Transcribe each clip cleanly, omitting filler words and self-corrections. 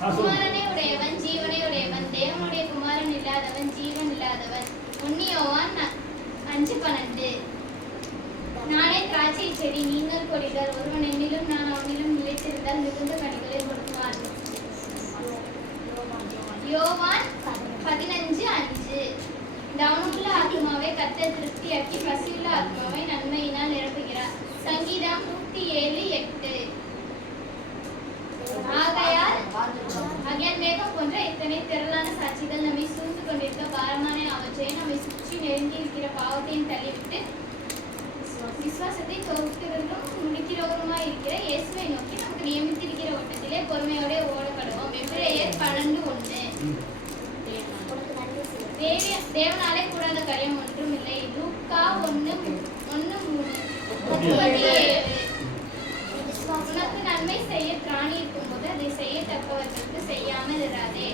குமாரனை உடையவன் ஜீவனை உடையவன், தேவனுடைய குமாரன் இல்லாதவன் ஜீவன் இல்லாதவன். 1 யோவான் 5:12. நானே திராட்சை செடி, நீங்கள் கொடிகள். ஒருவன் என்னிலும் நான் அவனிலும் நிலைத்திருந்தால் மிகுந்த கனிகளை கொடுப்பான். யோவான் 15:5. தானமுள்ள ஆத்மாவை கர்த்தர் திருப்தியாக்கி பசியுள்ள ஆத்மாவை நன்மையினால் நிரப்புகிறார். சங்கீதம் 107:8. ஆகையால் மேகம் போன்ற இத்தனை திரளான சாட்சிகள் நம்மை சூழ்ந்து கொண்டிருக்க பாரமான அவற்றை நம்மை சுற்றி நெருங்கி இருக்கிற பாவத்தையும் தள்ளிவிட்டு விசுவாசத்தை துவக்குகிறவரும் முடிக்கிறவருமாய் இருக்கிற இயேசுவை நோக்கி நமக்கு நியமித்திருக்கிற ஓட்டத்திலே பொறுமையோட ஓடப்படுவோம். எபிரேயர் 12:1. தேவனாலே கூடாத காரியம் ஒன்றும் இல்லை. லூக்கா 1:3. உனக்கு நன்மை செய்ய திராணி இருக்கும்போது அதை செய்யத்தக்கவர்களுக்கு செய்யாமல் இராதே.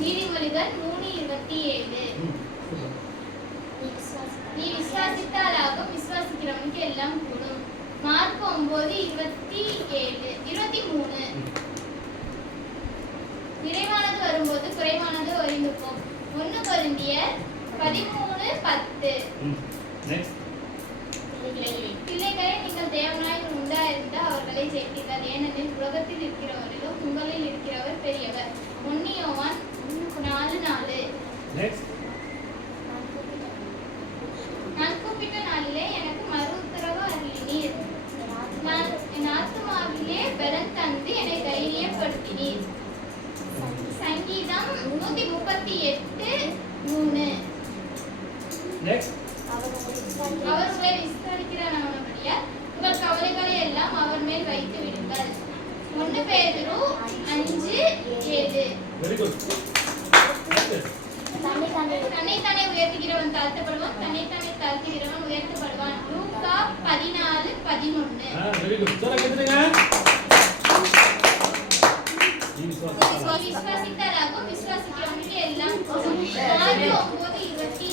நீதிமொழிகள் 3:27. நீ விசுவாசித்தாலாகும், விசுவாசிக்கிறவனுக்கு எல்லாம் கூடும். மார்க் 9:23. நிறைவானது வரும்போது குறைவானது ஒழிந்து போம். 1 கொரிந்தியர் 13:10. பிள்ளைகளே, நீங்கள் தேவனாய் உண்டாயிருந்த அவர்களை ஜெயித்தீர்கள், ஏனெனில் உலகத்தில் இருக்கிறவரிலும் உங்களில் இருக்கிறவர் பெரியவர். 1 யோவான் 4:4. நான் கூப்பிட்ட நாளிலே எனக்கு மறு உத்தரவு அருளினீர். நான் என் ஆத்துமாவிலே பலன் தந்து என்னை தைரியப்படுத்தினீர். சங்கீதம் 138:3. அவர் உங்களை விசாரிக்கிறானபடியால் உங்கள் கவலைகளை எல்லாம் அவர் மேல் வைத்து விடுங்கள். 1 பேதுரு 5:7. தன்னைத்தானே உயர்த்துகிறவன் தாழ்த்தப்படுவான், தன்னைத்தானே தாழ்த்துகிறவன் உயர்த்தப்படுவான். லூக்கா 14:11. விசுவாசித்தாலாகும், விசுவாசிக்கிறவனுக்கு எல்லாம் கூடும். 6:9:23.